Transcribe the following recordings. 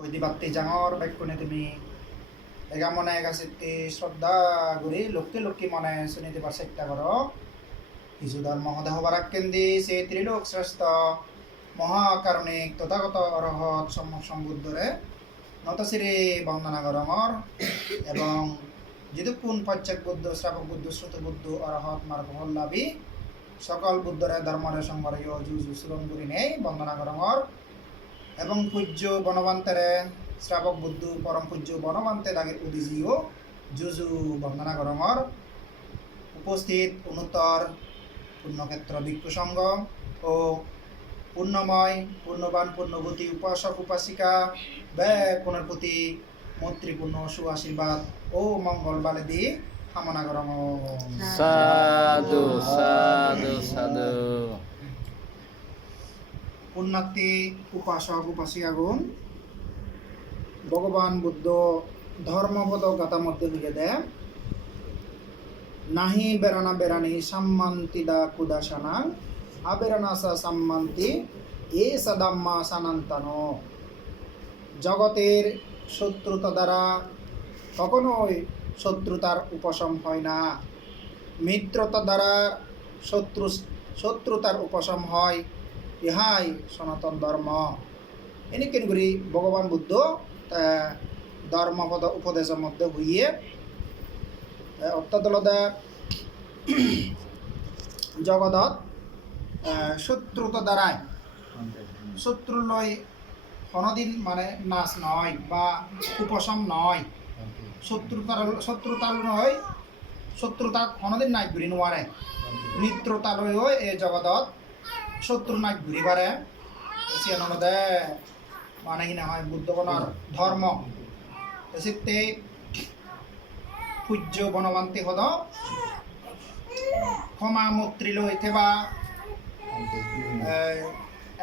ওই দিবাত্তি জাঙর বাক্যনে তুমি এগা মনে এগা চিত্তি শ্রদ্ধা করি লোককে লোককে মনে শুনি দিবার চেষ্টা করো কিছু ধর্ম সদাহ বারাক কেন্দ্রি সে ত্রিলোক শ্রেষ্ঠ মহাকারণিক তথাগত অরহত সম্যক সম্বুদ্ধরে নতশিরে বন্দনা করঙর এবং যিদুকুন পশ্চাৎ বুদ্ধ শ্রাবক বুদ্ধ শ্রুত বুদ্ধ অরহত মার্গফল্লাভী সকল বুদ্ধরে ধর্মরে সংবরয় যুজু সুরম করি নেই বন্দনা করঙর এবং পূজ্য বনবান্তেরে শ্রাবক বুদ্ধ পরম পূজ্য বনবান্তে দাগের উদিজিও যুজু বন্দনা করঙর উপস্থিত উন্নতর পূর্ণক্ষেত্র ভিক্ষু সংঘ ও পূর্ণময় পূর্ণবান পূর্ণবতী উপাসক উপাসিকা ব্যয় প্রতি মৈত্রীপূর্ণ সুআশীর্বাদ ও মঙ্গল বালে দিয়ে কামনা করম। সাধু সাধু সাধু। পুণ্যার্থী উপাসক উপাসিকাগণ ভগবান বুদ্ধ ধর্মপদ গাথা মধ্যে লিখে দেয় নাহি বেরানা বেরানি সাম্মান্তি দা কুদাসানাং আবেরানাসা সাম্মান্তি এ সাদাম্মা সানান্তানো। জগতের শত্রুতা দ্বারা কখনোই শত্রুতার উপশম হয় না, মিত্রতা দ্বারা শত্রুতার উপশম হয়, ইহাই সনাতন ধর্ম। এনেকেন করি ভগবান বুদ্ধ ধর্মপদ উপদেশের মধ্যে হইয়ে অর্থাৎ জগদত শত্রুতা দ্বারায় শত্রু লয় কোনোদিন মানে নাশ নয় বা উপশম নয়, শত্রুতার নয়, শত্রুতা কোনোদিন নাই ঘুরি নোৱাৰে, মিত্রতালৈও এই জগতত শত্রু নাই ঘুরি পারে। সিয়ানলদে মানে কি না হয় বুদ্ধগণৰ ধর্ম এসিতে পূজ্য বনবান্তি হদ ক্ষমা মৈত্রী লৈ থেবা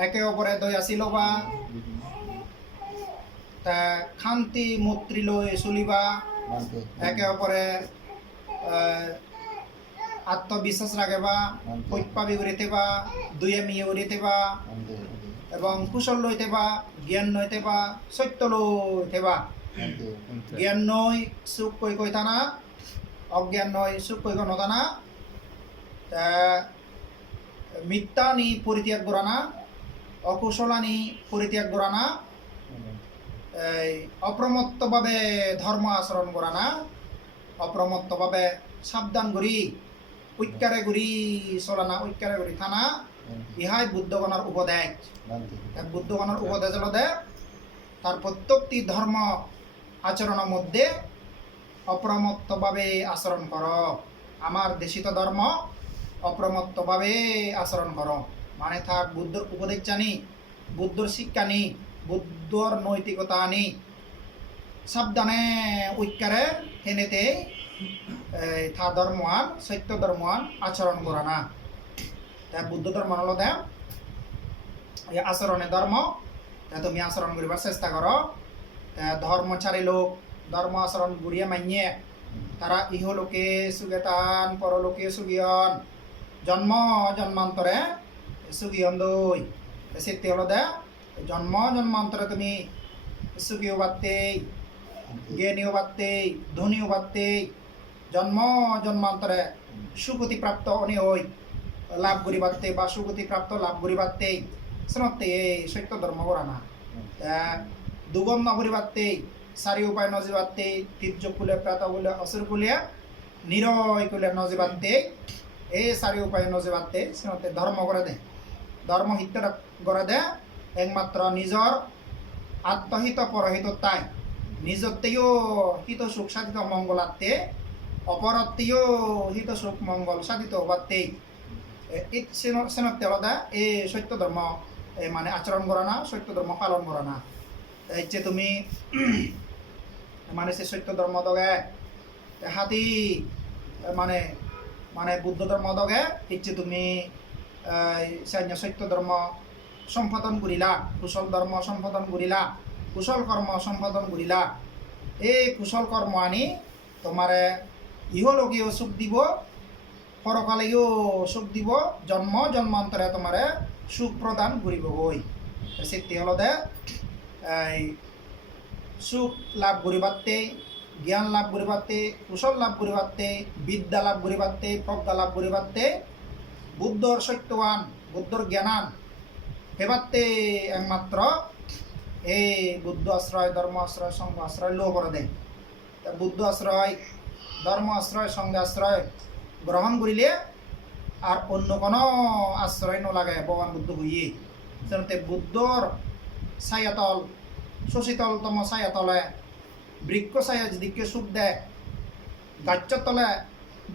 একে অপরে দয়াশীল হবা তা শান্তি মৈত্রী লৈ চলিবা, একে অপরে আত্মবিশ্বাস রাখবা, সত্যাবি উড়ে থেবা, দুয়ে মিয়ে উড়ে থেবা এবং কুশল লৈ থেবা, জ্ঞান নৈ থেবা, সত্য লৈ থেবা। জ্ঞান নৈ সুখ কৈ কৈ থানা, অজ্ঞান নৈ সুখ কৈ কৈ নথানা, মিথ্যানি পরিত্যাগ করানা, অকুশলানি পরিত্যাগ করানা, অপ্রমত্তভাবে ধর্ম আচরণ করানা, অপ্রমত্তভাবে সাবধান করি ঐক্যারে করি চলানা, ঐক্যারে করি থানা, ইহাই বুদ্ধগণের উপদেশ। বুদ্ধগণের উপদেশ হল তার প্রত্যেকটি ধর্ম আচরণের মধ্যে অপ্রমত্তভাবে আচরণ কর। আমার দেশিত ধর্ম অপ্রমত্তভাবে আচরণ কর মানে থাক বুদ্ধর উপদেশ জানি, বুদ্ধর শিক্ষা নি, বুদ্ধর নৈতিকতা আনি সাবধানে ঐক্যারে হেনেতে থা ধর্মান সত্য ধর্মান আচরণ করা না। তাই বুদ্ধ ধর্ম হল এই আচরণের ধর্ম। তাই তুমি আচরণ করিবার চেষ্টা করো। ধর্মচারী লোক ধর্ম আচরণ ঘুরিয়ে মানিয়ে তারা ইহলোকে সুগেতান পরলোকে সুগিয়ন জন্ম জন্মান্তরে সুগিয়ন দই। সেটি হলো জন্ম জন্মান্তরে তুমি সুগীয় বাড়তে, জ্ঞানীয় বাড়তে, ধনীয় বাড়তে, জন্ম জন্মান্তরে সুগতি প্রাপ্ত অনি হই লাভ করি বাড়তে বা সুগতি প্রাপ্ত লাভ করি বাড়তে শোনতে এই সত্য ধর্ম করা না। দুগম নগরী বাড়তে, চারি উপায় নজি বাড়তে, তীর্য কুলে প্রাত কুলে অসুর কুলিয়া নিরয় কুলে নজি বাড়তে, এই চারি উপায় নজি বাড়তে শোনতে ধর্ম করে দে। ধর্ম হিত করে দে একমাত্র নিজর আত্মহিত পরহিত তাই নিজতেও হিত সুখ সাধিত মঙ্গলাতে অপরতেও হিত সুখ মঙ্গল সাধিত হবাতে সেনতে আলাদা এই সত্য ধর্ম মানে আচরণ করা না, সত্য ধর্ম পালন করা না। ইচ্ছে তুমি মানে সে সত্য ধর্ম দগে হাতি মানে মানে বুদ্ধ ধর্ম দগে ইচ্ছে তুমি সত্য ধর্ম সম্পাদন করিলা, কুশল ধর্ম সম্পাদন করিলা, কুশল কর্ম সম্পাদন করিলা। এই কুশল কর্ম আনি তোমারে ইহলোকেও সুখ দিব, পরকালেও সুখ দিব, জন্ম জন্মান্তরে তোমারে সুখ প্রদান করিব। সেটি হল সুখ লাভ করিবাতে, জ্ঞান লাভ করিবাতে, কুশল লাভ করিবাতে, বিদ্যা লাভ করিবাতে, প্রজ্ঞা লাভ করিবাতে, বুদ্ধর সত্যবান, বুদ্ধর জ্ঞানান হেবাতে একমাত্র এই বুদ্ধ আশ্রয়, ধর্ম আশ্রয়, সঙ্গ আশ্রয় লো করে দেয়। বুদ্ধ আশ্রয়, ধর্ম আশ্রয়, সঙ্গ আশ্রয় গ্রহণ করিলে আর অন্য কোনো আশ্রয় নলাগে ভগবান বুদ্ধ হইয়ে। সেনতে বুদ্ধর ছায়াতল, শশীতলতম ছায়াতলে বৃক্ষ ছায়া যেদিকে সুখ দেয়, গাছর তলে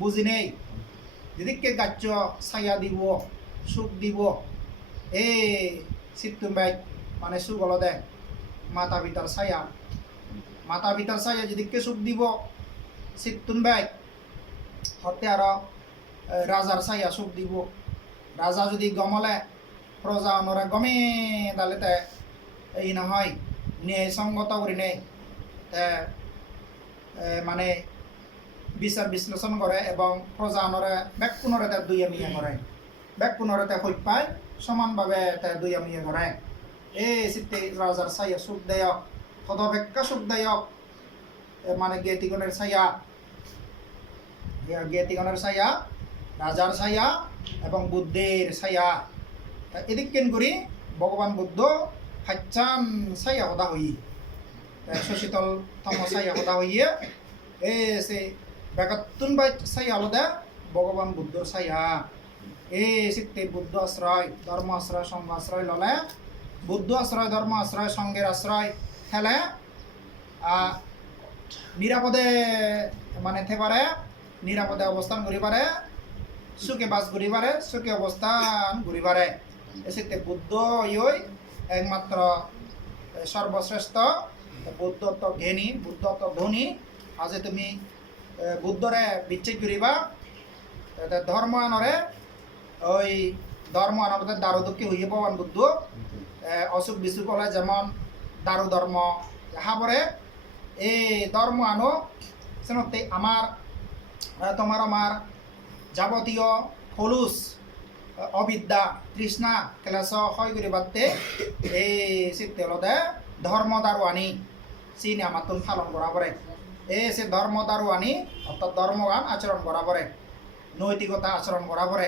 বুঝি নেই, যেদিকে গাছ ছায়া দিব, সুখ দিব, এ সিপ্তুম্বাই মানে সুখ হলো দেয় মাতা পিতার ছায়া। মাতা পিতার ছায়া যেদিকে সুখ দিব সিপ্তুম্বাই হতে আরো রাজার ছায়া সুখ দিব। রাজা যদি গমলে প্রজা অনরা গমে তাহলে তে এই না হয় নিয়ে সঙ্গত করে নেই, মানে বিচার বিশ্লেষণ করে এবং প্রজা অনরে ব্যাকুণরে তার দুই মিয়ে করে, ব্যাকুণরে তে হই পায় সমানভাবে তার দুই মিয়ে করে। এই চিত্তে রাজার ছায়া সুখদায়ক, সদবেক্ষা সুখদায়ক, মানে জ্ঞাতিগণের ছায়া, জ্ঞাতিগণের ছায়া, রাজার ছায়া এবং বুদ্ধের ছায়া। এদিক কেন করি ভগবান বুদ্ধ হাচ্চান ছায়া হতা হই, শশীতল তম ছায়া হতা হইয়ে এ সে বেকাতুন বাই ছায়া হলদা ভগবান বুদ্ধর ছায়া। এই চিত্তে বুদ্ধ আশ্রয়, ধর্ম আশ্রয়, সঙ্গ আশ্রয় ললে, বুদ্ধ আশ্রয়, ধর্ম আশ্রয়, সঙ্গের আশ্রয় হেলে নিরাপদে মানে থেপারে, নিরাপদে অবস্থান করি পারে, সুখে বাস করি পারে, সুখে অবস্থান করি পারে। এসিতে বুদ্ধ ইয়ই একমাত্র সর্বশ্রেষ্ঠ, বুদ্ধ তো জ্ঞানী, বুদ্ধ তো ধনী। আজ তুমি বুদ্ধরে বিচ্ছেদ করিবা, ধর্ম আনরে ওই ধর্ম আনতে দারু দুঃখী হইয়ে ভগবান বুদ্ধ অসুখ বিসুখ হলে যেমন দারু ধর্ম হাবরে এই ধর্ম আনো সেনতে আমার তোমার আমার যাবতীয় খলুস অবিদ্যা তৃষ্ণা ক্লেশ হয় করি বাদতে এই চিত্তে হলদে ধর্ম দারু আনি চিনি আমার তুন পালন করা পরে। এই সে ধর্ম দারু আনি অর্থাৎ ধর্মগান আচরণ করা পরে, নৈতিকতা আচরণ করা পরে।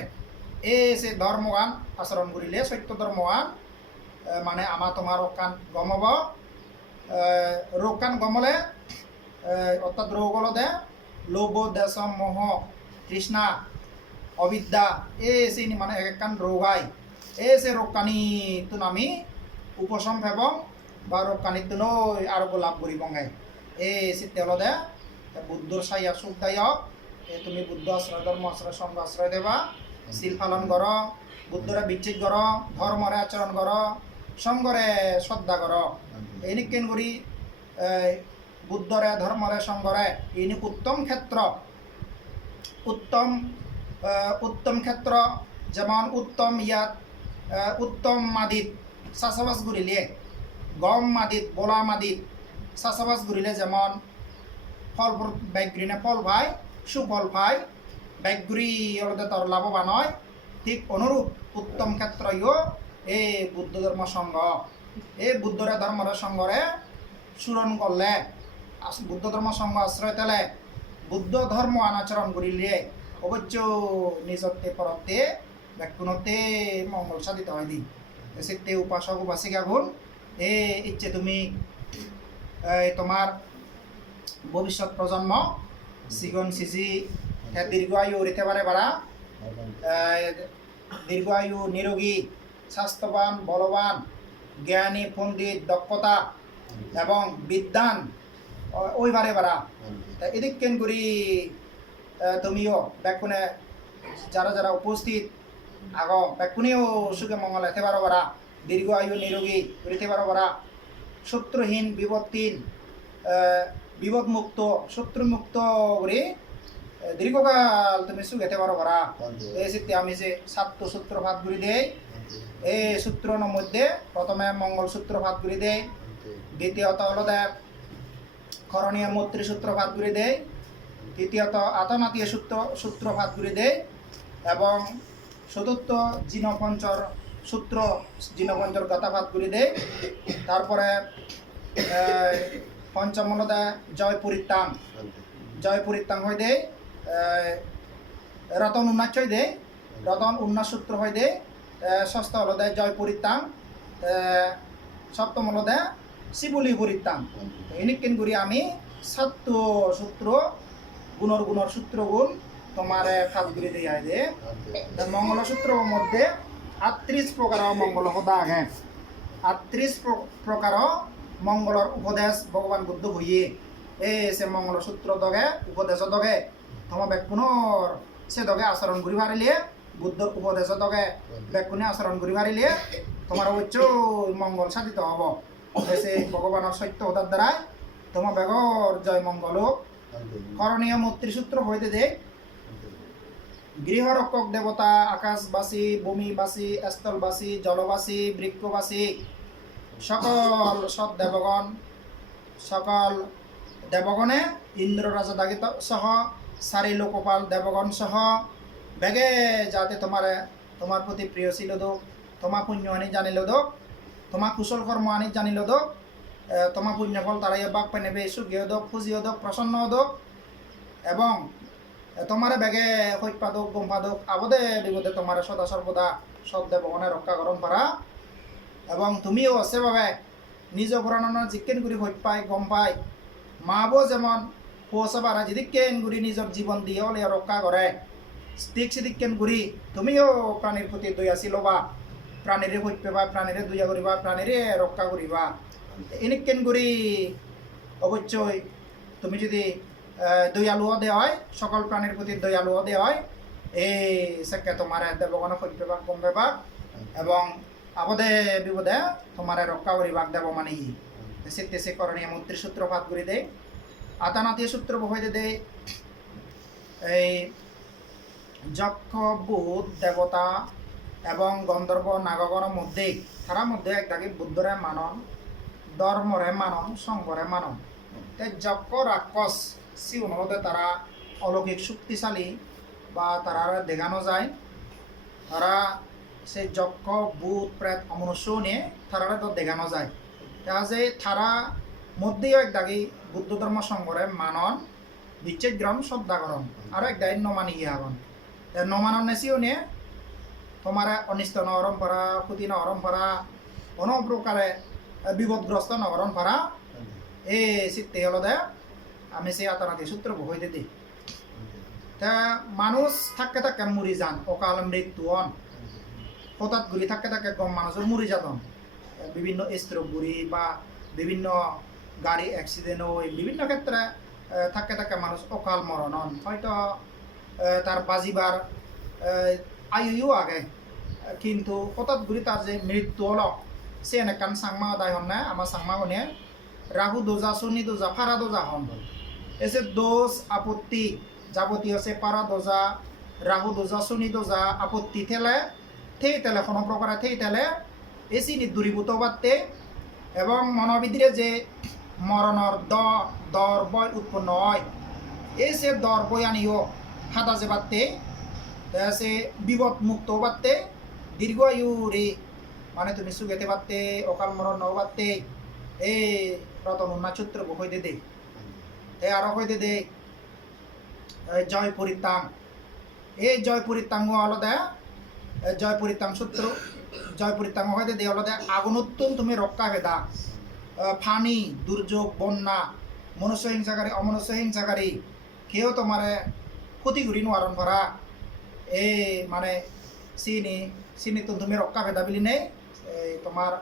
এই সে ধর্মগান আচরণ করিলে সত্য ধর্মগান মানে আমার তোমার রোগকান গমব, রোগকান গমলে অর্থাৎ রোগ হল দে লোভ দেশ মোহ তৃষ্ণা অবিদ্যা এই চিনি মানে এক একখান রোগাই। এই সে রোগকানি তুন আমি উপশম এবং বা রোগকানি তুন আরোগ্য লাভ করি বঙ্গাই। এই চিত্তে হল দে বুদ্ধর ছায়া সুখদায়ক। তুমি বুদ্ধ আশ্রয়, ধর্ম আশ্রয়, সঙ্গ আশ্রয় দেবা, শিল পালন কর, বুদ্ধরে বিচ্ছেদ কর, ধর্মরে আচরণ কর, সঙ্গরে শ্রদ্ধা কর। এনে কেন করি বুদ্ধরে ধর্মরে সঙ্গরে ইনি উত্তম ক্ষেত্র, উত্তম উত্তম ক্ষেত্র যেমন উত্তম ইয়াত উত্তম মাদিত চাষাবাস করিলে, গম মাদিত বোলা মাদিত চাষাবাস করিলে যেমন ফল ব্যাগগ্রিনে ফল পায়, সুফল পায়, ব্যাগগুড়ি হলতে তোর লাভবান হয়। ঠিক অনুরূপ উত্তম ক্ষেত্র ইও এই বুদ্ধ ধর্ম সঙ্গ। এই বুদ্ধরে ধর্মরে সঙ্গরে সুরণ করলে, বুদ্ধ ধর্ম সঙ্গ আশ্রয় তেলে, বুদ্ধ ধর্ম আনাচরণ করিলে অবশ্য নিজতে পরতে ব্যাকুণতে মঙ্গল সাধিত হয় দি। এসে উপাসক উপাসিকা গুণ এ ইচ্ছে তুমি তোমার ভবিষ্যৎ প্রজন্ম সিগন সিজি দীর্ঘায়ু রেতে পারে বাড়া, দীর্ঘায়ু নিরোগী স্বাস্থ্যবান বলবান জ্ঞানী পণ্ডিত দক্ষতা এবং বিদ্যান ওইবারে বাড়া। এদিক কেন করি তুমিও ব্যাকুণে যারা যারা উপস্থিত আগ ব্যাকুণেও সুখে মঙ্গল এতে পারো বাড়া, দীর্ঘ আয়ু নিরোগী রেতে পারো বাড়া, শত্রুহীন বিপদহীন বিপদমুক্ত শত্রুমুক্ত করে দীর্ঘকাল তুমি সুখেতে পারো বাড়া। এই চিত্তে আমি যে 7 সূত্র ভাগ করে দেই, এই সূত্রের মধ্যে প্রথমে মঙ্গল সূত্র ভাগ করে দেই, দ্বিতীয়ত হলো দেখ করণীয় মৈত্রী সূত্র ভাগ করে দেয়, তৃতীয়ত আতনাতীয় সূত্র ভাগ করে দেয় এবং চতুর্থ জিনপঞ্চর সূত্র জিনপঞ্চর গাথা ভাগ করে দেয়। তারপরে পঞ্চম হলদে জয় পরিত্রাণ জয় পরিত্রাণ হয়ে দে রতন উন্নাচ হয়ে দে রতন উন্নাস সূত্র হয়ে দে ষষ্ঠ হলদে জয় পরিত্রাণ সপ্তম হলদে শিবলি পরিত্রাণ এনেকেন করি আমি সত্য সূত্র গুণর সূত্র গুণ তোমার খাতগুলি দিয়ে দে মঙ্গল সূত্র মধ্যে 38 প্রকার মঙ্গল হদা আগে 38 প্রকার মঙ্গলর উপদেশ ভগবান বুদ্ধ হইয়ে সে মঙ্গল সূত্র দগে উপদেশ দগে তোমার ব্যাকুণর সে দগে আচরণ করি পারিলে বুদ্ধর উপদেশ দগে ব্যাকুণে আচরণ করি পারিলে তোমার উচ্চ মঙ্গল সাধিত হব সে ভগবানের সত্য হতার দ্বারাই তোমার বেগর জয় মঙ্গল করণীয় মৈত্রী সূত্র হইতে দে গৃহরক্ষক দেবতা আকাশবাসী ভূমিবাসী স্থলবাসী জলবাসী বৃক্ষবাসী সকল সৎ দেবগণ সকল দেবগণে ইন্দ্র রাজা দাগিত সহ সারি লোকপাল দেবগণ সহ বেগে যাতে তোমার প্রতি প্রিয় ছিল দোক তোমার পুণ্য আনি জানিল দোক তোমার কুশল কর্ম আনি জানিল দোক তোমার পুণ্যফল তারাই বাক পাই নেবে সুখীয় দোক খুশিও দোক প্রসন্ন দোক এবং তোমার বেগে হৈপাদক গম্পাদক আবদে বিপদে তোমার সদা সর্বদা সব দেবগণে রক্ষা করম পারা এবং তুমিও সেভাবে নিজ পুরাণনের জিকেন গুড়ি হইত পাই গম পাই মাবো যেমন পৌঁছাবারা যেদিকেন গুড়ি নিজের জীবন দিয়ে হলে রক্ষা করে ঠিক সেদিকেন গুড়ি তুমিও প্রাণীর প্রতি দয়া ছিল বা প্রাণীরে হইত পেবা প্রাণীরে দয়া করিবা প্রাণীরে রক্ষা করিবা এনেকেন গুড়ি অবশ্যই তুমি যদি দয়ালুও দেওয়া হয় সকল প্রাণীর প্রতি দয়ালুও দেওয়া হয় এই সেকে তোমার দেবগণ হইত পেবা গম পেবা এবং আপদে বিপদে তোমার রক্ষা করিবাক দেব মানে সে করণীয় মৈত্রী সূত্র পাঠ করে দেয় আতানাতীয় সূত্র বহাইতে দেয় এই যক্ষ ভূত দেবতা এবং গন্ধর্ব নাগগণের মধ্যে তারা মধ্যে একটাকে বুদ্ধরে মানন ধর্মরে মানন সংঘরে মানন যক্ষ রাক্ষস সি অনুরোধে তারা অলৌকিক শক্তিশালী বা তারা দেখানো যায় তারা সে যক্ষ ভূত প্রেত অমনুষ্য নিয়ে তারা তো দেখানো যায় দেখা যায় তারা মধ্যেও এক দাগি বুদ্ধ ধর্ম সংঘরে মানন বিচ্ছেদ গ্রহণ শ্রদ্ধাকরণ আর এক দায়ী নমানি গিয়াগন নমানন নেছিও নিয়ে তোমার অনিষ্ট নগরম পারা ক্ষতি নগরম পারা কোনো প্রকারে বিপদগ্রস্ত নগরম পারা এই চিত্তে হলদে আমি সেই আতানাতি সূত্র বহইতে দিই তা মানুষ থাকে থাকে মরি যান অকাল মৃত্যু হন হঠাৎ ঘুরি থাকে থাকে গম মানুষের মরি যাতন বিভিন্ন স্ট্রোক ঘুরি বা বিভিন্ন গাড়ি অ্যাক্সিডেন্ট হই বিভিন্ন ক্ষেত্রে থাকে থাকে মানুষ অকাল মরণ হন হয়তো তার বাজিবার আয়ুও আগে কিন্তু হঠাৎ ঘুরি তার যে মৃত্যু হল সে এনেকান সাংমা দায় হন না আমার সাংমা হনে রাহু দোজা শনি দোজা ফারা দোজা হন এসে দোষ আপত্তি যাবতীয় সে পারা দোজা রাহু দোজা শনি দোজা আপত্তি থেলে থেই তেলে কোনো প্রকারে থেই তেলে এসি দূরীভূত বাড়তে এবং মনোবিধিরে যে মরণর দর বয় উৎপন্ন হয় এই সে দর বই আনিও হাতা যে বাড়তে সে বিপদ মুক্ত বাড়তে দীর্ঘায়ু রে মানে তুমি সুগেতে বাড়তে অকাল মরণ ন বাড়তে এই রতন উন্নাচূত্র হইতে দে আরো হইতে দে জয় পরিত্রাং এই জয় পরিত্রাঙ্গ আলাদা জয় পরিত্রাং সূত্র জয় পরিত্রাং হইতে দে আলাদা আগুনোত্তম তুমি রক্ষা বেদা ফানি দুর্যোগ বন্যা মনুষ্য হিংসাকারী অমনুষ্য হিংসাকারী কেউ তোমার ক্ষতি করি নোয়ারণ করা এই মানে চিনি তো তুমি রক্ষা ভেদা বিলি নেই তোমার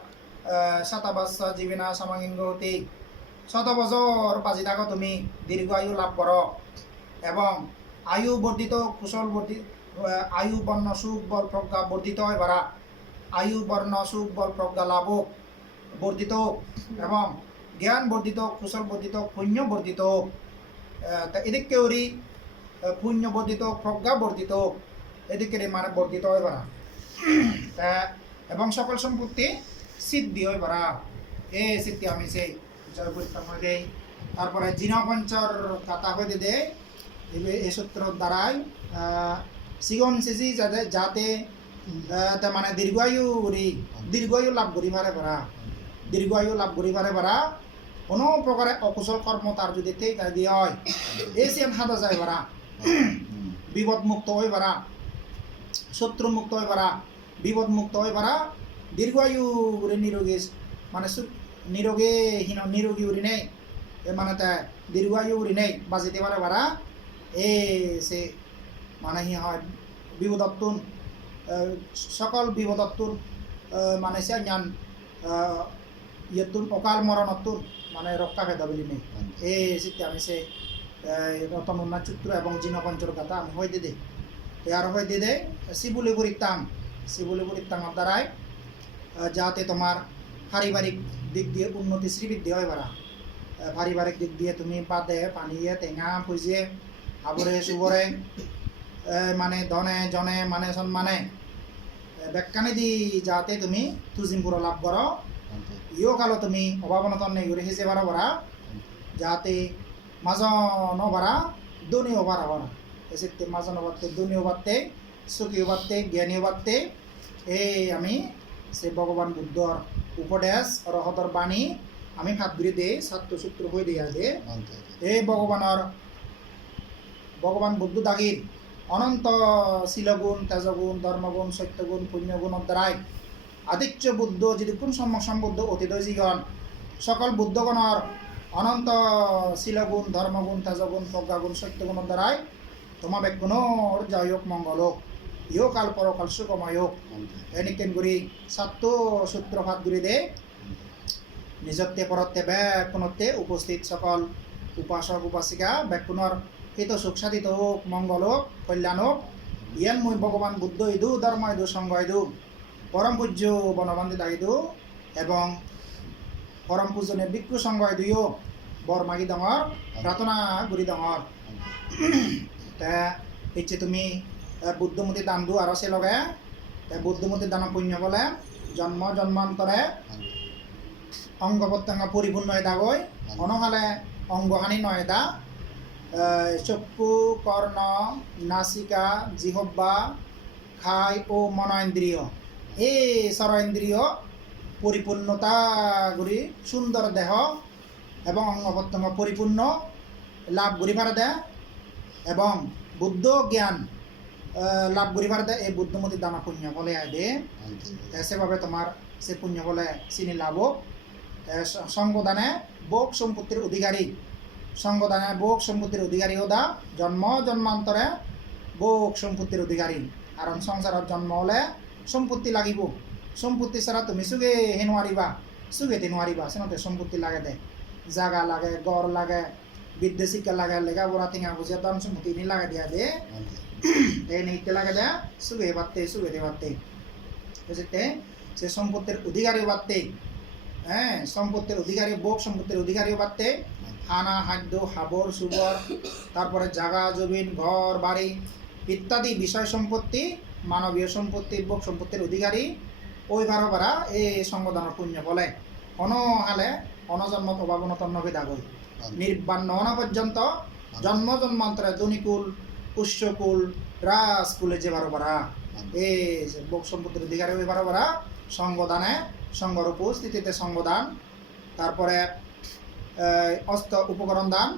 শতাবাসা জীবিনা সামাঙ্গতি শত বছর বাজি থাকো তুমি দীর্ঘ আয়ু লাভ করো এবং আয়ু বর্ধিত কুশল বর্ধিত আয়ু বর্ণ সুখ বল প্রজ্ঞা বর্ধিত হয় বারা আয়ু বর্ণ সুখ বল প্রজ্ঞা লাভ বর্ধিত এবং জ্ঞান বর্ধিত কুশল বর্ধিত পুণ্য বর্ধিত এদিকে ওরি পুণ্য বর্ধিত প্রজ্ঞা বর্ধিত এদিকে মানে বর্ধিত হয় বারা এবং সকল সম্পত্তি সিদ্ধি হয় বারা এই সিদ্ধি আমি সেই জয় পরিত্রাণ হয়ে দেয় তারপরে জিনপঞ্চর কাতা হয়ে দেয় এই সূত্র দ্বারাই সিগন সিসি যাতে মানে দীর্ঘায়ু লাভ করি পারে পারা দীর্ঘায়ু লাভ করি পারে পারা কোনো প্রকারে অকুশল কর্ম তার যদি থেকে দিয়ে হয় এসিয়ান হাদা যায় বারা বিপদ মুক্ত হয়ে বারা শত্রু মুক্ত হয়ে বারা বিপদ মুক্ত হয়ে বারা দীর্ঘায়ু নিরোগী মানে নিরোগী উড়ি নেই মানে তা দীর্ঘায়ু উড়ি নেই বাজিতে পারে বারা সে মানে হি হয় বিপদত্তুন সকল বিপদত্তুন মানে সে জ্ঞান ইয়েতুন অকাল মরণত্তুন মানে রক্ষা ভেদা বলি নেই সেটি আমি সে রতনুন্না চিত্র এবং জিনপঞ্চর কথা আমি হয়ে দিদে আর হয়ে দিদে শিবুলি পরিত্রাঙের দ্বারাই যাতে তোমার পারিবারিক দিক দিয়ে উন্নতি শ্রীবৃদ্ধি হয় বারা পারিবারিক দিক দিয়ে তুমি বাদে পানিয়ে টেঙা ফুজিয়ে আবরে সুবরে মানে ধনে জনে মানে সম্মানে ব্যাখ্যানি দি যাতে তুমি তুজিমপুর লাভ করো ইও কালো তুমি অভাবনতন নেই ঘুরে হেসে বারা বারা যাতে মাঝ নবারা দুনি ওভার হওয়ার এসে মাঝ নবারতে দুনি ওভারতে সুখী ওভারতে জ্ঞানী ওভারতে আমি সে ভগবান বুদ্ধর উপদেশ রহতর বাণী আমি ভাত ঘুরে দে ছাত্র সূত্র হয়ে দিয়া দে ভগবান বুদ্ধ দাগির অনন্ত শিলগুণ তেজগুণ ধর্মগুণ সত্যগুণ পুণ্যগুণের দ্বারাই আদিত্য বুদ্ধ যদি কোন সম্বুদ্ধ অতীতয় জীবন সকল বুদ্ধগণর অনন্ত শিলগুণ ধর্মগুণ তেজগুণ প্রজ্ঞাগুণ সত্যগুণের দ্বারাই তোমার বেগুণর যাই হোক মঙ্গল হোক ইহ কাল পরকাল সুখময় হোক এনেকেন গুড়ি ছাত্র সূত্র ভাত গুড়ি দে নিজত্বে পরত্বে ব্যাকুণতে উপস্থিত সকল উপাসক উপাসিকা ব্যাকুণর হিত সুখ সাধিত হোক মঙ্গল হোক কল্যাণ হোক ইয়ান মুই ভগবান বুদ্ধ ইদু ধর্ম ইদু সংঘ ইদু পরম পূজ্য বনবন্দিতা ইদু এবং পরম পূজনীয় ভিক্ষু সংঘ ইদুও বৰ মাগি ডাঙৰ প্ৰাৰ্থনা কৰি ডাঙৰ তে ইচ্ছে তুমি বুদ্ধমতী দান দু আৰু সে লগে বুদ্ধমতী দান পুণ্য বলে জন্ম জন্মান্তরে অঙ্গ প্রত্যঙ্গ পরিপূর্ণ এটা গই অনহালে অঙ্গহানি নয় এটা চক্ষু কর্ণ নাসিকা জিহ্বা খাই ও মনেন্দ্রিয় এই সরেন্দ্রিয় পরিপূর্ণতা গুলি সুন্দর দেহ এবং অঙ্গ প্রত্যঙ্গ পরিপূর্ণ লাভ করি পারে দেয় এবং বুদ্ধ জ্ঞান লাভ করি পারে দেয় এই বুদ্ধমতী দানা পুণ্য ফলে আয় দে সেভাবে তোমার সে পুণ্য ফলে চিনি লাভ সঙ্গদানে ভোগ সম্পত্তির অধিকারী সঙ্গদানে ভোগ সম্পত্তির অধিকারী ওদা জন্ম জন্মান্তরে ভোগ সম্পত্তির অধিকারী কারণ সংসারের জন্ম হলে সম্পত্তি লাগিব সম্পত্তি ছাড়া তুমি সুগে হে নোৱাৰিবা সুগেতে নোৱাৰিবা সেনতে সম্পত্তি লাগে দে জাগা লাগে গড় লাগে বিদ্যা শিক্ষা লাগে লেখাপড়া টিঙা বুঝিয়া দাম সম্পত্তি নি লাগে দিয়া দে এই নিতে লাগে দে সুগে সুগেতে বাড়তে বুঝতে সে সম্পত্তির অধিকারী বাড়তে হ্যাঁ সম্পত্তির অধিকারী ভোগ সম্পত্তির অধিকারীও বাড়তে হানা খাদ্য হাবর সুবর তারপরে জাগা জমিন ঘর বাড়ি ইত্যাদি বিষয় সম্পত্তি মানবীয় সম্পত্তি ভোগ সম্পত্তির অধিকারী ওই বারবারা এই সংগদান পুণ্য বলে অনহালে অনজন্মত অভাবনতন নবিদাগই নির্বাণ নহনা পর্যন্ত জন্ম জন্মান্তরে ধনিকুল পুষ্যকুল রাজকুলে যে বারবারা এই ভোগ সম্পত্তির অধিকারী ওই বারবারা সংগদানে সংঘর উপস্থিতিতে সংগদান তারপরে অস্ত্র উপকরণ দান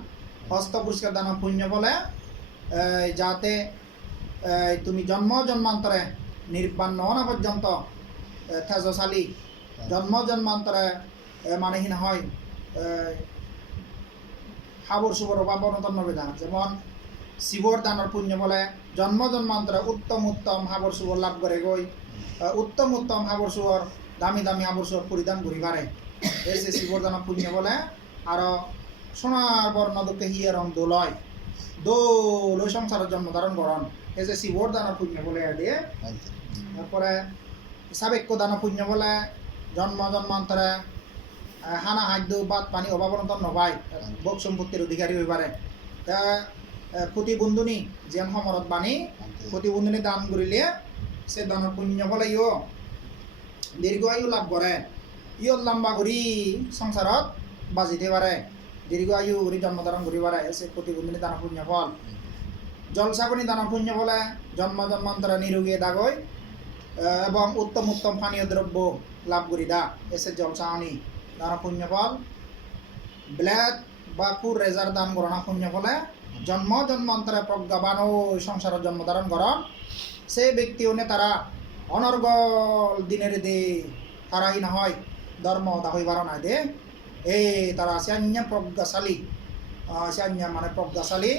হস্ত পুরস্কার দান পুণ্য বলে যাতে তুমি জন্ম জন্মান্তরে নির্বাণ নহনা পর্যন্ত তেজশালী জন্ম জন্মান্তরে মানেহীন হয় হাবর শুভর অভাবনতন বিধান যেমন শিবর দানের পুণ্য বলে জন্ম জন্মান্তরে উত্তম উত্তম হাবর শুভর লাভ করে গই উত্তম উত্তম হাবর শুভর দামি দামি হাবর শুভর পরিধান করি পারে এই যে শিবর দানের পুণ্য বলে আরো সোনার বর্ণ দুঃখে হিয়ে রং দোলয় দোল ওই সংসারের জন্ম ধারণ করন এই যে শিবর দানের পুণ্য বলে দিয়ে তারপরে সাবেক্য দান পুণ্য বলে জন্ম জন্মান্তরে হানা খাদ্য বাদ পানি অভাবনতন নবাই ভোগ সম্পত্তির অধিকারী হয়ে পারে তা প্রতিবন্ধনী যেন সমরত বাণী প্রতিবন্ধনী দান করিলে সে দান পুণ্য বলে ইও দীর্ঘায়ু লাভ করে ইয়ত লম্বা করি সংসারত বাজিতে পারে দীর্ঘায়ু করি জন্মধারণ করি পারে সে প্রতিবন্ধনী দান পুণ্য ফল জলসাগনি দান পুণ্য বলে জন্ম জন্মান্তরে নিরোগী দাগই এবং উত্তম উত্তম পানীয় দ্রব্য লাভ করি দা এসে জলসাহনি দান পুণ্য ফল ব্লেড বা কুর রেজার দান গণনা পুণ্য ফলে জন্ম জন্মান্তরে প্রজ্ঞাবান ও সংসার জন্ম ধারণ করন সেই ব্যক্তি অনে তারা অনর্গল দিনের দে তারাই না হয় ধর্ম দা হইবার না দে এই তারা সান্য প্রজ্ঞাশালী সান্য মানে প্রজ্ঞাশালী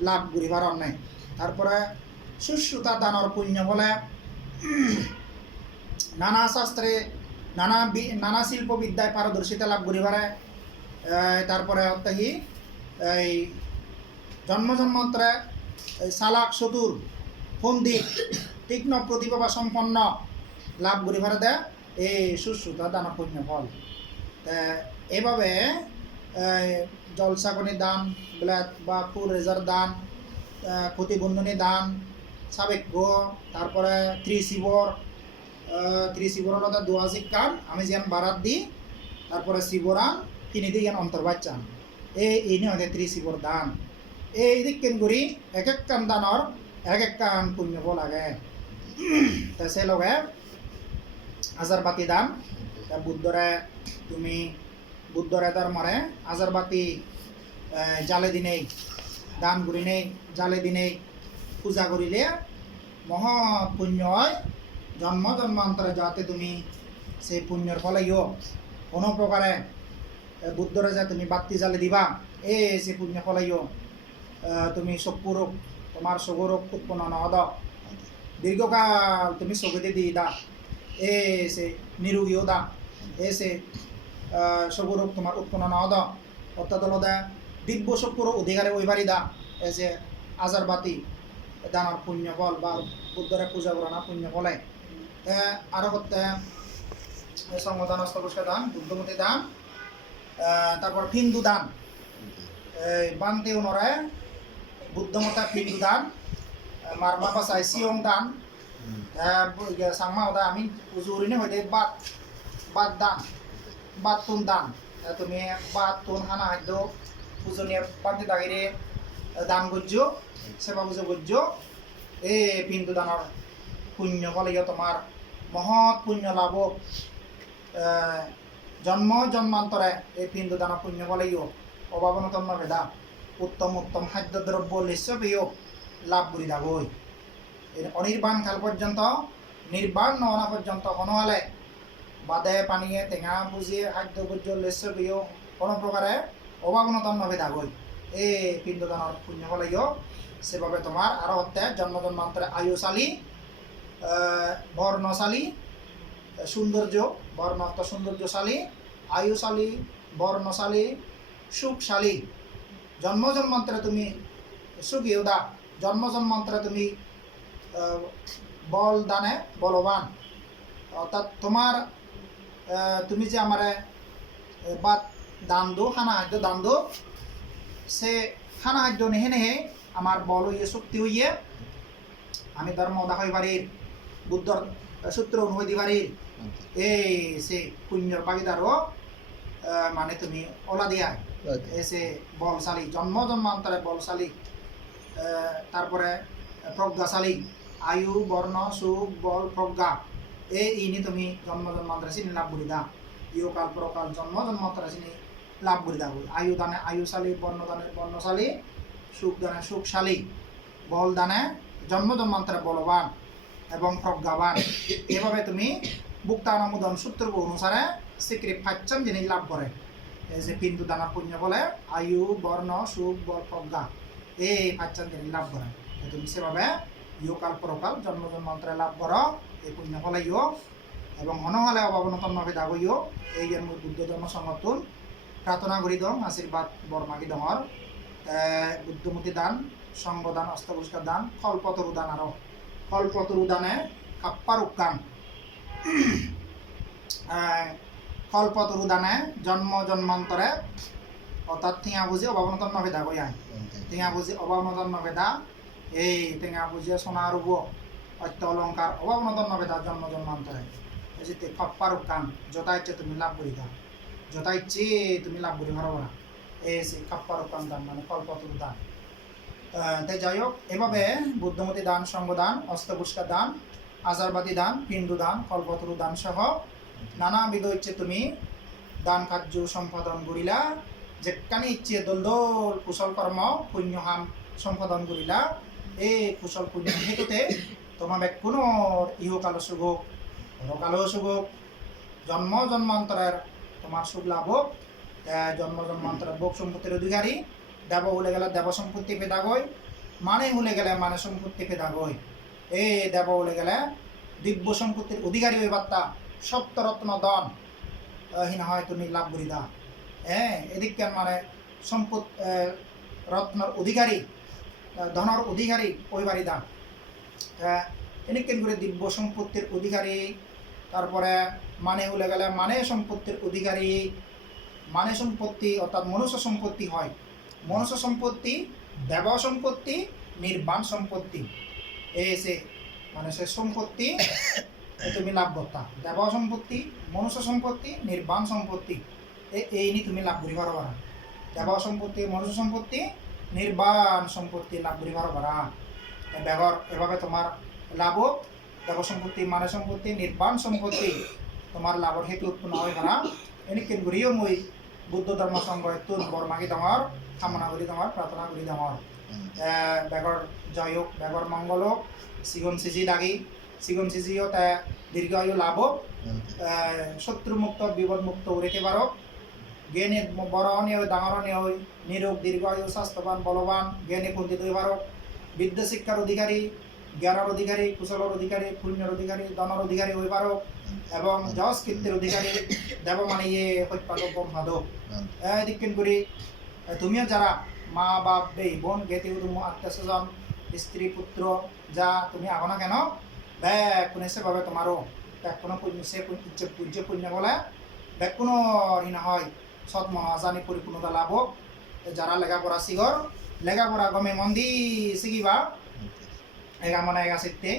লাভ করিবার নাই তারপরে শুশ্রুতা দানর পুণ্য ফলে নানা শাস্ত্রে নানা শিল্প বিদ্যায় পারদর্শিতা লাভ করিবারে তারপরে অত্যাহি এই জন্ম জন্মান্তরে চালাক চতুর পণ্ডিত তীক্ষ্ণ প্রতিভা বা সম্পন্ন লাভ করিবারে দে এই শুশ্রুতা দান পুণ্য ফল এইভাবে জলসাগনি দান ব্লেড বা ফুল রেজার দান ক্ষতিবন্ধনী দান সাবেক্য তারপরে ত্রিশিবর দোয়াজিক কান আমি যেন বারাত দি তারপরে শিবরান তিনি দিকে অন্তর্বাদ চান এই নিয়ে হতে ত্রিশিবর দান এই দিক কেন করি এক এক কান দানর এক এক কান পুণ্য ফল লাগে তা সে লগে আজার বাতি দান বুদ্ধরে তার মারে আজার বাতি জালে দিনেই দান করি নেই জালে দিনেই পূজা করিলে মহা পুণ্য হয় জন্ম জন্মান্তরে যাতে তুমি সেই পুণ্যর ফলেও কোনো প্রকারে বুদ্ধরে যা তুমি বাতি জালে দিবা সে পুণ্য ফলেও তুমি চকুরোগ তোমার চকুরোগ উৎপন্ন নহদ দীর্ঘকাল তুমি চকুতে দি দা সে নিরোগীও দা সে চকুরোগ তোমার উৎপন্ন নহদ অর্থাৎ হলদা দিব্য চকুর অধিকারে ওইবারই দা যে আজার বাতি দানৰ পুণ্য ফল বা বুদ্ধরে পূজা করা না পুণ্য ফলে আরো করতে সংগদান অস্তপুষ্কা দান বুদ্ধমতি দান তারপর হিন্দু দান বান্তি উনরে বুদ্ধমতা হিন্দু দান মারমা বাসায় সিয়ং দান সাংমা ওদা আমি উজুরিনে হইতে বাদ দান বাদ তুন দান তুমি বাদ তুন হানা খাদ্য পূজনীয় বান্তি দাগিরে দান করছ সেবা পুজো করছ হিন্দু দানৰ পুণ্য ফলে তোমার মহৎ পুণ্য লাভ জন্ম জন্মান্তরে এই হিন্দু দানৰ পুণ্য ফলেও অভাবনতম ভেদা উত্তম উত্তম খাদ্যদ্রব্য নিশ্চয়ও লাভ করি যাবই অনির্বাণ কাল পর্যন্ত নির্বাণ নহনা পর্যন্ত হলে বাদে পানীয়ে টেঙা পুজিয়ে খাদ্য পর্য নিশ্চয়ও কোনো প্রকারে অভাবনতম ভেদা গই এই পিণ্ড দানৰ পুণ্য ফলেও সেভাবে তোমার আরো হতে জন্ম জন্মান্তরে আয়ুশালী বর্ণশালী সৌন্দর্য বর্ণ অর্থ সৌন্দর্যশালী আয়ুশালী বর্ণশালী সুখশালী জন্ম জন্মান্তরে তুমি সুখী দা জন্ম জন্মান্তরে তুমি বল দানে বলবান অর্থাৎ তোমার তুমি যে আমার বাদ দান দো খানা খাদ্য দান দো সে খানা খাদ্য নেহে নেহে আমার বল হইয়ে শক্তি হইয়ে আমি ধর্ম দেখাই পারির বুদ্ধর সূত্র অনুভূতি পারির সে পুণ্যর ভাগিদারও মানে তুমি ওলা দিয়া সে বলশালী জন্ম জন্মান্তরে বলশালী তারপরে প্রজ্ঞাশালী আয়ু বর্ণ সুখ বল প্রজ্ঞা ইনি তুমি জন্ম জন্মান্তরে চিনি লাভ করি দা ইহকাল পরকাল জন্ম জন্মান্তরে চিনি লাভ করি দা আয়ু দানে আয়ুশালী বর্ণ দানে বর্ণশালী সুখ দানে সুখশালী বল দানে জন্ম জন্মান্তরে বলবান এবং প্রজ্ঞাবান এভাবে তুমি ভুক্তানুমোদন সূত্র অনুসারে স্বীকৃত পাচ্ছেন জিনিস লাভ করে এই যে পিণ্ডু দানার পুণ্য বলে আয়ু বর্ণ সুখ বল প্রজ্ঞা এই পাচ্ছেন জিনিস লাভ করে তুমি সেভাবে ইহকাল পরকাল জন্ম জন্মান্তরে লাভ করো এই পুণ্য ফলাইও এবং অনহলে অভাবনতম ভেদা গইও এই জন্ম বুদ্ধ ধর্ম সংগঠন প্রার্থনা করি দম আশীর্বাদ বর্মাকি দমর বুদ্ধমতি দান সংগদান অস্তপুষ্কার দান কল্পতরু দান আরো কল্পতরু দানে কাপ্পার উকান কল্পতরু দানে জন্ম জন্মান্তরে অর্থাৎ টিঙা বুঝি অভাবনতম ভেদা গই আয় টিঙা বুঝি অভাবনতম ভেদা এই টেঙা বুঝিয়ে সোনা রূপ অত্য অলঙ্কার অভাবনতম ভেদা জন্ম জন্মান্তরে যেতে কাপ্পার উকান যথা ইচ্ছে তুমি লাভ করি দাও যথা ইচ্ছে তুমি লাভ করি পারো না সে কাপ্পার উকান দান মানে কল্পতরু দান তাই যাই হোক এভাবে বুদ্ধমতি দান সঙ্গদান অস্তপুষ্কার দান আজারবাদী দান পিণ্ডু দান কল্পতরু দান সহ নানাবিধ ইচ্ছে তুমি দান কার্য সম্পাদন করিলা যেখানে ইচ্ছে দোল দোল কুশল কর্ম পুণ্যহাম সম্পাদন করিলা এই কুশল পুণ্য হেতুতে তোমার কোনো ইহকাল সুখ হোক পরকাল সুখ হোক জন্ম জন্মান্তরের তোমার সুখ লাভ হোক জন্ম জন্মান্তরের ভোগ সম্পত্তির অধিকারী দেব হলে গেলে দেব সম্পত্তি পেদা গই মানে হলে গেলে মানে সম্পত্তি পেদা গই এই দেব হলে গেলে দিব্য সম্পত্তির অধিকারী ওই বার্তা সপ্তরত্ন দন হিনা হয় তুমি লাভ করি দা এদিকে মানে সম্পদ রত্নর অধিকারী ধনর অধিকারী ওই বাড়ি দা এনেকেন করে দিব্য সম্পত্তির অধিকারী তারপরে মানে হলে গেলে মানে সম্পত্তির অধিকারী মানে সম্পত্তি অর্থাৎ মনুষ্য সম্পত্তি হয় মনুষ্য সম্পত্তি দেব সম্পত্তি নির্বাণ সম্পত্তি এসে মানে সে সম্পত্তি তুমি লাভ করতা দেব সম্পত্তি মনুষ্য সম্পত্তি নির্বাণ সম্পত্তি এই নি তুমি লাভ করি পারো পারা দেব সম্পত্তি মনুষ্য সম্পত্তি নির্বাণ সম্পত্তি লাভ করি পারো পারা ব্যবহার এভাবে তোমার লাভ দেব সম্পত্তি মানে সম্পত্তি নির্বাণ সম্পত্তি তোমার লাভর হেতু উৎপন্ন হয় পারা এনে কেন করিও মই বুদ্ধ ধর্ম সংঘ তোর বর্মাকে তোমার কামনা করি তোমার প্রার্থনা করি তোমার ব্যাগর জয় হোক ব্যাগর মঙ্গল হোক সিগন সিজি লাগি সিগন সিজিও তা দীর্ঘায়ু লাভ হোক শত্রুমুক্ত বিপদমুক্ত উড়েতে পারো জ্ঞানী বড় অনিয় ডাঙর অনিয় নিরোগ দীর্ঘায়ু স্বাস্থ্যবান বলবান জ্ঞানী পণ্ডিত হয়ে পারো বিদ্যা শিক্ষার অধিকারী জ্ঞানের অধিকারী কুশলের অধিকারী পুণ্যের অধিকারী ধনের অধিকারী হয়ে পারো এবং যশ কীর্তির অধিকারী দেব মানে ইয়ে হত্যাদক বম্পাদক এদিকেন করি তুমিও যারা মা বাপ বেই বোন গেতে আত্মীয় স্বজন স্ত্রী পুত্র যা তুমি আগ না কেন ব্যাগ কোনে সেভাবে তোমারও ব্যাগ কোনো পুণ্য সে পূজ্য পুণ্য বলে ব্যাগ কোনো না হয় সৎ মন অজানি পরিপূর্ণতা লাভ হোক যারা লেখাপড়া শিগর লেখাপড়া গমে মন্দি শিখিবা এগা মনে এগা শিখতে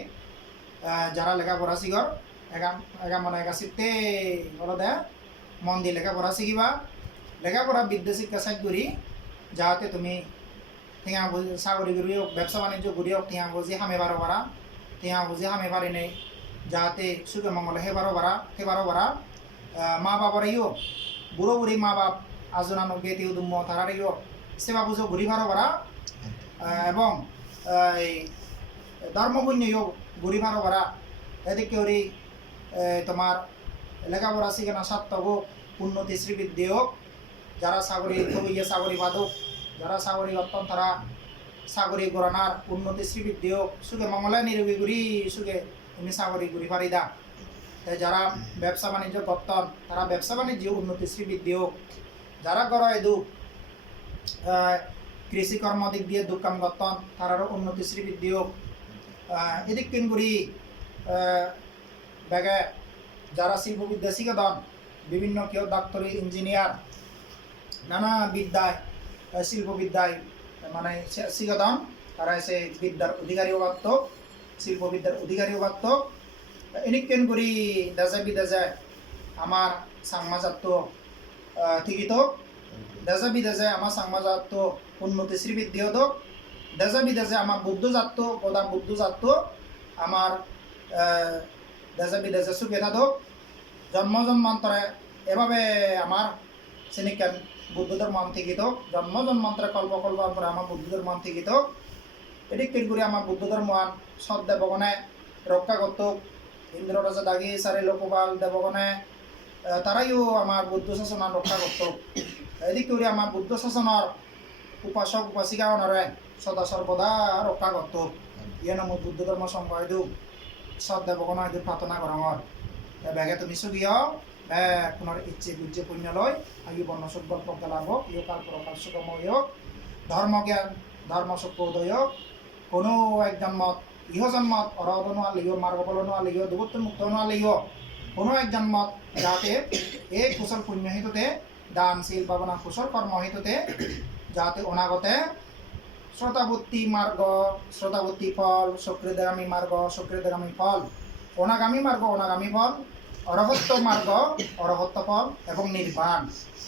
যারা লেখাপড়া শিগর এগা মনে এগা শিখতে বলো দে মন দিয়ে লেখাপড়া শিখিবা লেখাপড়া বিদ্যা শিক্ষা সাইড করি যাতে তুমি ঠেঙা বুঝি চাকরি করি হোক ব্যবসা বাণিজ্য করি হোক ঠেঙা বুঝি হামে বারো পারা ঠেঙা বুঝি হামে পারে নেই যাতে সুখে মঙ্গলে হে বারো পারা মা বাবার ইও বুড়ো বুড়ি মা বাপ আজনানো গেতি উদুম তারার ইও সেবা পুজো ঘুরি ভারো পারা এবং এই ধর্মপুণ্য ইও ঘুরি ভারো পারা এদিকে ওরি তোমার লেখাপড়া শিখে না সার্থক হোক উন্নতি শ্রীবৃদ্ধি হোক যারা সাগরী কবিয়ে সাগরী বাদক যারা সাগরী অত্যন্ত তারা সাগরী গড়ানার উন্নতি শ্রীবৃদ্ধি হোক সুখে মঙ্গলে নিরোগী ঘুরি সুখে তুমি সাগরী ঘুরি পারি দা যারা ব্যবসা বাণিজ্য করতেন তারা ব্যবসা বাণিজ্য উন্নতি শ্রীবৃদ্ধি হোক যারা গড়ায় দুঃখ কৃষিকর্ম দিক দিয়ে দুঃখ কাম করতেন তারারও উন্নতি শ্রীবৃদ্ধি হোক এদিক কিন করি ব্যাগে যারা শিল্পবিদ্যা শিখেতন বিভিন্ন কেউ ডাক্তারি ইঞ্জিনিয়ার নানা বিদ্যায় শিল্পবিদ্যায় মানে শিখেতন তারা এসে বিদ্যার অধিকারীও পারত শিল্পবিদ্যার অধিকারীও পারত এনিকেন করি দেশে বিদেশে আমার সাংমাজাত্য ঠিকিত দেশে বিদেশে আমার সাংমাজাত্য উন্নতি শ্রীবৃদ্ধি হতো দেশে বিদেশে আমার বুদ্ধজাত্য গোদা বুদ্ধজাত্য আমার দেশে বিদেশে সুখে থাকো জন্ম জন্মান্তরে এভাবে আমার সেনিকেন বুদ্ধ ধর্ম ঠিকিত জন্ম জন্মান্তরে কল্প কল্পান্তরে আমার বুদ্ধ ধর্ম ঠিকিত এদিকেন করি আমার বুদ্ধ ধর্ম সৎ দেবগণে রক্ষা করত ইন্দ্র রাজা দাগি সারে লোকপাল দেবগণে তারাইও আমার বুদ্ধ শাসন রক্ষা করত এদিক করে আমার বুদ্ধ শাসনের উপাসক উপাসিকাগণরে সদা সর্বদা রক্ষা করত ইয়ে নাম বুদ্ধ ধর্ম সম্পাদিত সৎ দেবগণ প্রার্থনা করা হয় ব্যাগে তুমি সুগিয় পুনর ইচ্ছে বুঝ্য পুণ্য লয় আয়ু বর্ণ সুবল প্রজ্ঞা লাভ হোক ইহকাল পরকাল সুগময় হোক ধর্মজ্ঞান ধর্ম সুপ্রোদয় হোক কোনো একজন মত ইহজন্মত অরহত নোয়া লিও মার্গফল নোয়া লিও দুবত্ত মুক্ত নোয়া লিও কোনো একজন মত যাতে এই কুশল পুণ্য হেতুতে দানশীল ভাবনা কুশল কর্ম হেতুতে যাতে অনাগতে শ্রোতাবর্তী মার্গ শ্রোতাবর্তী ফল সক্রিয়গামী মার্গ সক্রিয়গামী ফল অনাগামী মার্গ অনাগামী ফল অরহত্ত মার্গ অরহত্ত ফল এবং নির্বাণ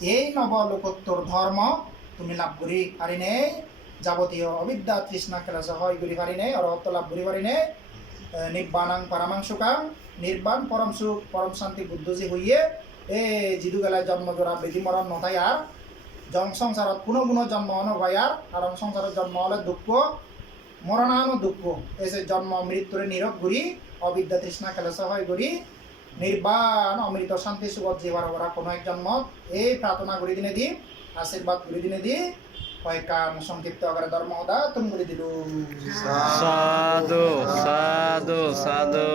এই নবলোকোত্তর ধর্ম তুমি লাভ করি পারি নেই যাবতীয় অবিদ্যা তৃষ্ণা ক্লেশ হয় করি পারি নেই অরহত্ত লাভ করি পারি নেই নির্বাণাং পরমাংশুকাং নির্বাণ পরম সুখ পরম শান্তি বুদ্ধজি হইয়ে এ জিদু গেলায় জন্ম জোড়া বেদি মরণ নথাই আর সংসারত পুনঃ পুনঃ জন্ম নভয়ার কারণ সংসারের জন্ম হলে দুঃখ মরণানো দুঃখ এই যে জন্ম মৃত্যুরে নীরব ঘুরি অবিদ্যা তৃষ্ণা কেলস হয় ঘুরি নির্বাণ অমৃত শান্তি সুগত জীবার ওরা কোনো এক জন্ম এই প্রার্থনা করি দিনে দি আশীর্বাদ করি দিনে দি কয়েকান সংক্ষিপ্ত আকারে ধর্ম হদা তুমি করে দিল সাধু সাধু সাধু